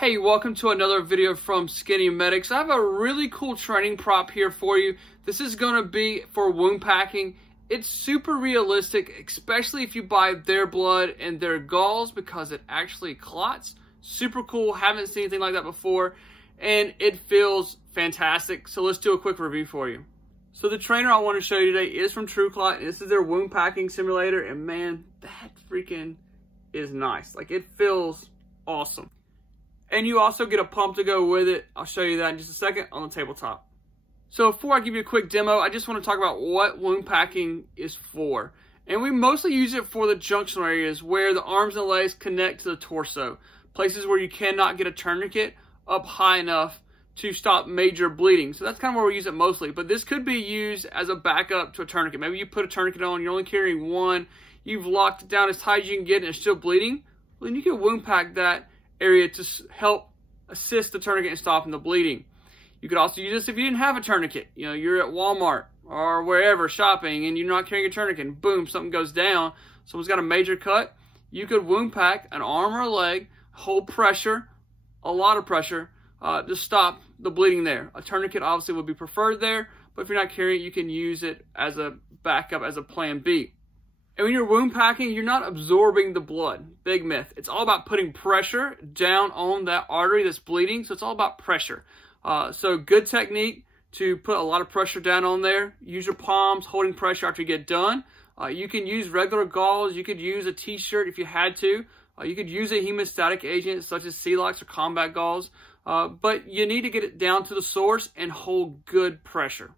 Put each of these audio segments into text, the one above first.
Hey, welcome to another video from SkinnyMedic. So I have a really cool training prop here for you. This is going to be for wound packing. It's super realistic, especially if you buy their blood and their galls because it actually clots. Super cool, haven't seen anything like that before, and it feels fantastic. So let's do a quick review for you. So the trainer I want to show you today is from TrueClot, and this is their wound packing simulator, and man, that freaking is nice. Like, it feels awesome. And you also get a pump to go with it. I'll show you that in just a second on the tabletop. So before I give you a quick demo, I just want to talk about what wound packing is for. And we mostly use it for the junctional areas where the arms and legs connect to the torso. Places where you cannot get a tourniquet up high enough to stop major bleeding. So that's kind of where we use it mostly. But this could be used as a backup to a tourniquet. Maybe you put a tourniquet on, you're only carrying one, you've locked it down as tight as you can get and it's still bleeding. Well, then you can wound pack that area to help assist the tourniquet in stopping the bleeding. You could also use this if you didn't have a tourniquet. You know, you're at Walmart or wherever shopping and you're not carrying a tourniquet and boom, something goes down, someone's got a major cut. You could wound pack an arm or a leg, hold pressure, a lot of pressure, to stop the bleeding there. A tourniquet obviously would be preferred there, but if you're not carrying it, you can use it as a backup, as a plan B. And when you're wound packing, you're not absorbing the blood. Big myth. It's all about putting pressure down on that artery that's bleeding. So it's all about pressure. So good technique to put a lot of pressure down on there. Use your palms holding pressure after you get done. You can use regular gauze. You could use a t-shirt if you had to. You could use a hemostatic agent such as Celox or combat gauze. But you need to get it down to the source and hold good pressure.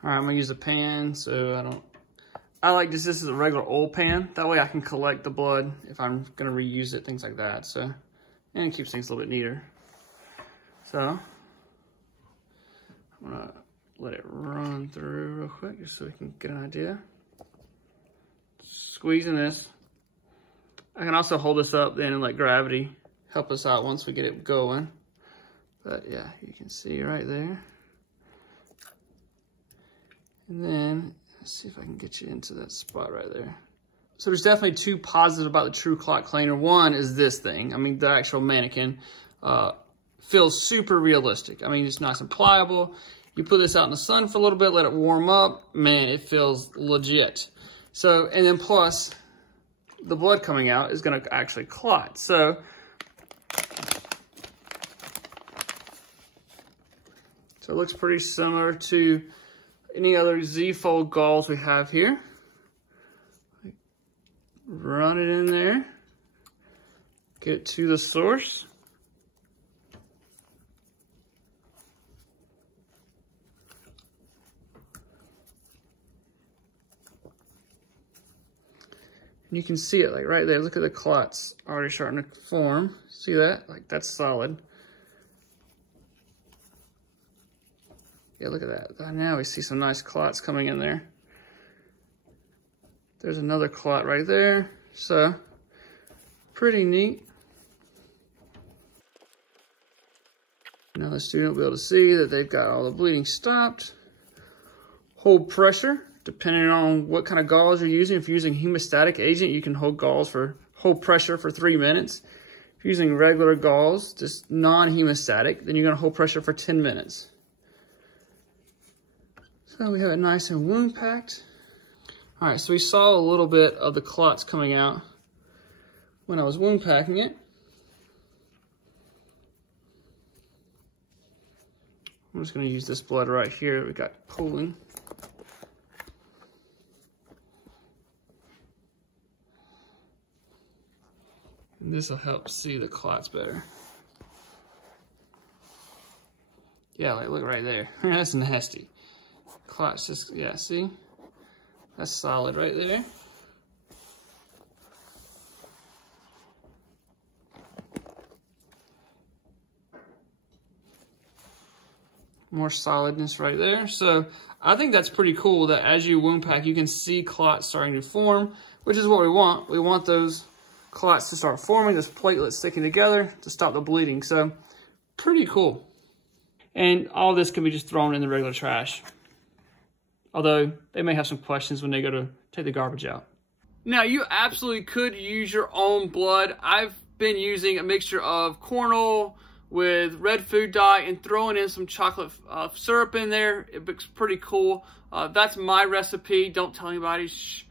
All right, I'm gonna use a pan, so I like this is a regular old pan. That way I can collect the blood if I'm gonna reuse it, things like that. So, and it keeps things a little bit neater. So, I'm gonna let it run through real quick just so we can get an idea. Squeezing this. I can also hold this up then and let gravity help us out once we get it going. But yeah, you can see right there. And then, let's see if I can get you into that spot right there. So there's definitely two positives about the TrueClot cleaner. One is this thing. I mean, the actual mannequin feels super realistic. I mean, it's nice and pliable. You put this out in the sun for a little bit, let it warm up. Man, it feels legit. So, and then plus, the blood coming out is gonna actually clot. So it looks pretty similar to any other Z-fold gauze we have here. Run it in there. Get it to the source. And you can see it like right there. Look at the clots already starting to form. See that? Like that's solid. Yeah, look at that. Now we see some nice clots coming in there. There's another clot right there. So, pretty neat. Now the student will be able to see that they've got all the bleeding stopped. Hold pressure, depending on what kind of gauze you're using. If you're using hemostatic agent, you can hold pressure for 3 minutes. If you're using regular gauze, just non-hemostatic, then you're gonna hold pressure for 10 minutes. So we have it nice and wound packed. All right, so we saw a little bit of the clots coming out when I was wound packing it. I'm just gonna use this blood right here that we got pooling. And this will help see the clots better. Yeah, like look right there. That's nasty. Clots just, yeah, see? That's solid right there. more solidness right there. So I think that's pretty cool that as you wound pack, you can see clots starting to form, which is what we want. We want those clots to start forming, those platelets sticking together to stop the bleeding. So pretty cool. And all this can be just thrown in the regular trash. Although they may have some questions when they go to take the garbage out. Now, you absolutely could use your own blood. I've been using a mixture of corn oil with red food dye and throwing in some chocolate syrup in there. It looks pretty cool. That's my recipe. Don't tell anybody. Shh.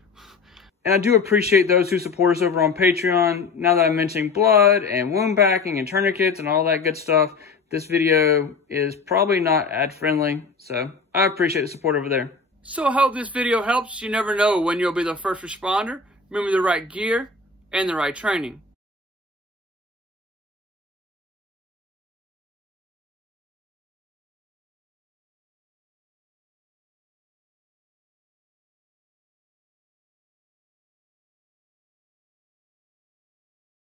And I do appreciate those who support us over on Patreon. Now that I'm mentioning blood and wound packing and tourniquets and all that good stuff, this video is probably not ad friendly. So I appreciate the support over there. So I hope this video helps. You never know when you'll be the first responder. Remember the right gear and the right training.